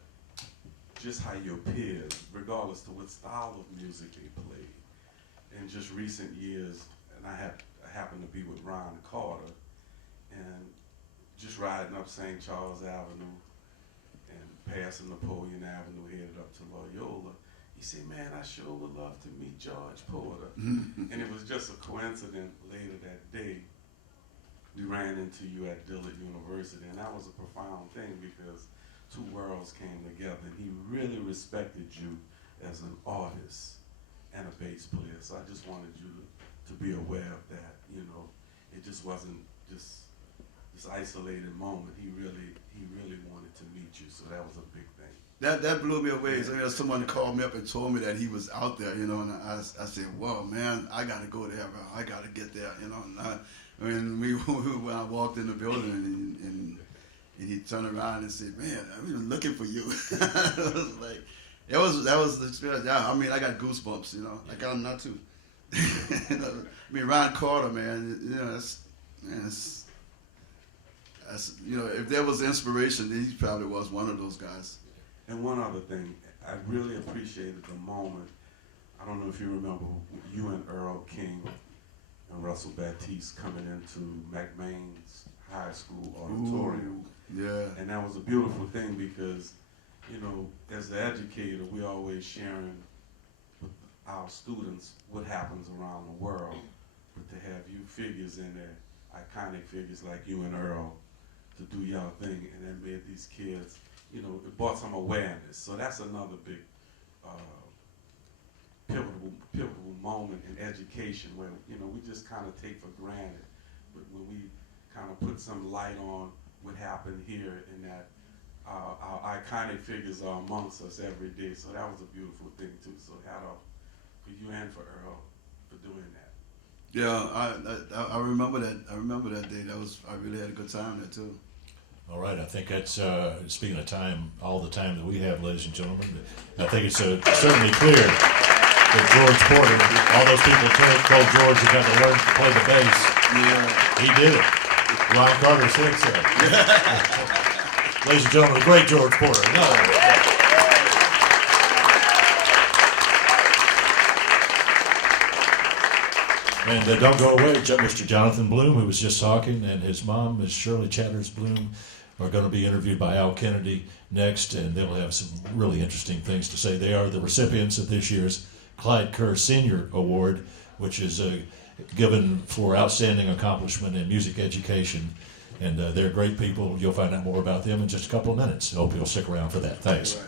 just how your peers, regardless to what style of music they play, in just recent years, and I happened to be with Ron Carter, and just riding up St. Charles Avenue and passing Napoleon Avenue, headed up to Loyola. He said, man, I sure would love to meet George Porter. And it was just a coincidence later that day, we ran into you at Dillard University, and that was a profound thing because two worlds came together, and he really respected you as an artist and a bass player. So I just wanted you to be aware of that, It just wasn't just this isolated moment. He really wanted to meet you, so that was a big thing. That blew me away. So someone called me up and told me that he was out there, and I said, whoa, man, I got to go there, bro. I got to get there, And when I walked in the building, and he turned around and said, man, I've been looking for you. It was like, that was the experience. Yeah, I got goosebumps, I got them not too. Ron Carter, man, that's if there was inspiration, then he probably was one of those guys. And one other thing, I really appreciated the moment. I don't know if you remember you and Earl King and Russell Batiste coming into McMain's high school auditorium. Ooh, yeah. And that was a beautiful thing because, as the educator, we're always sharing with our students what happens around the world. But to have you figures in there, iconic figures like you and Earl, to do y'all thing, and that made these kids, it brought some awareness. So that's another big pivotal moment in education where, we just kind of take for granted. But when we kind of put some light on what happened here and that our iconic figures are amongst us every day. So that was a beautiful thing too. So hat off for you and for Earl for doing that. Yeah, I remember that. I remember that day. I really had a good time there too. All right, I think that's, speaking of time, all the time that we have, ladies and gentlemen, I think it's certainly clear that George Porter, all those people told George he got to learn to play the bass. Yeah. He did it. Ron Carter said so. Ladies and gentlemen, the great George Porter. No. And don't go away, Mr. Jonathan Bloom, who was just talking, and his mom, Ms. Shirley Chatters Bloom, are going to be interviewed by Al Kennedy next, and they'll have some really interesting things to say. They are the recipients of this year's Clyde Kerr Senior Award, which is given for outstanding accomplishment in music education. And they're great people. You'll find out more about them in just a couple of minutes. I hope you'll stick around for that. Thanks.